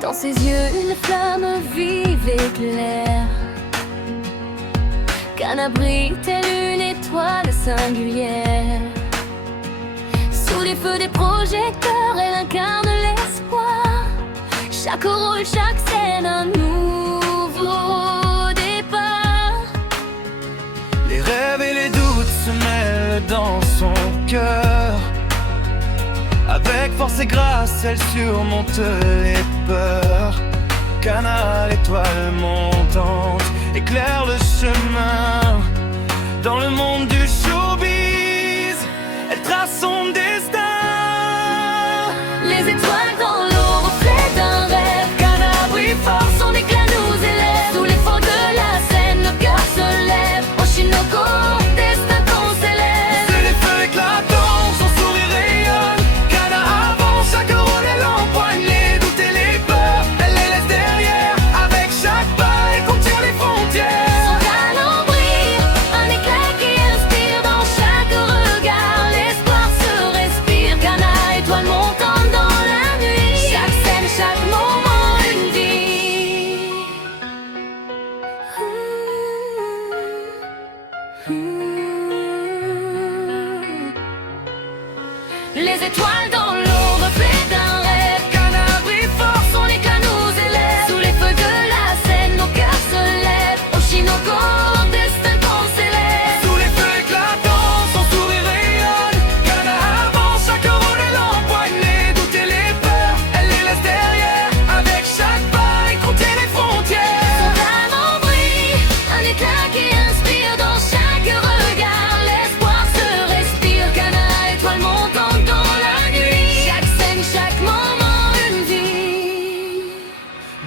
Dans ses yeux une flamme vive éclaire, Cana brille telle une étoile singulière. Sous les feux des projecteurs, elle incarne l'espoir. Chaque rôle, chaque scène, un nouveau départ. Les rêves et les doutes se mêlent dans son cœur. Avec force et grâce, elle surmonte les peurs. Cana, l'étoile montante, éclaire le chemin. Dans le monde du showbiz, elle trace son destin. Les étoiles dans l'eau, reflet d'un rêve. Cana brille fort, son éclat nous élève. Sous les feux de la scène, le cœur se lève. Oshinoko, destin qu'on s'élève. C'est les feux éclatants, son sourire rayonne. Cana avance, chaque rôle elle empoigne les doutes et les peurs. Elle les laisse derrière, avec chaque pas elle contient les frontières. Son talent brille, un éclat qui inspire dans chaque regard. L'espoir se respire, Cana, étoile montante dans la nuit. Chaque scène, chaque moment, une vie. Les étoiles dans l'eau, reflet d'un rêve. Cana brille fort, Son éclat nous élève. Sous les feux de la scène, nos cœurs se lèvent. Oshinoko, destin qu'on s'élève. sous les feux éclatants, son sourire rayonne. Cana avance, chaque rôle elle empoigne les doutes et les peurs. Elle les laisse derrière, avec chaque pas elle contient les frontières. Son talent brille, un éclat qui inspire dans chaque regard. L'espoir se respire, Cana, étoile montante dans la nuit. Chaque scène, chaque moment, une vie.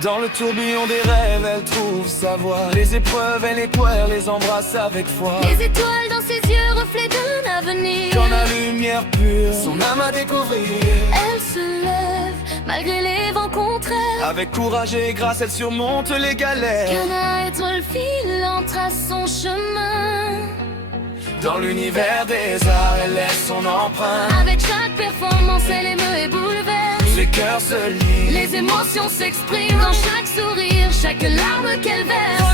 Dans le tourbillon des rêves, elle trouve sa voie. Les épreuves, elle éclaire, les embrasse avec foi. Les étoiles dans ses yeux, reflet d'un avenir. Quand la lumière pure, son âme à découvrir. Elle se lève, malgré les vents contraires. Avec courage et grâce, elle surmonte les galères. Cana, étoile filante, trace son chemin. Dans l'univers des arts, elle laisse son empreinte. Avec chaque performance, elle émeut et bouleverse. Les cœurs se lient. Les émotions s'expriment dans chaque sourire, chaque larme qu'elle verse.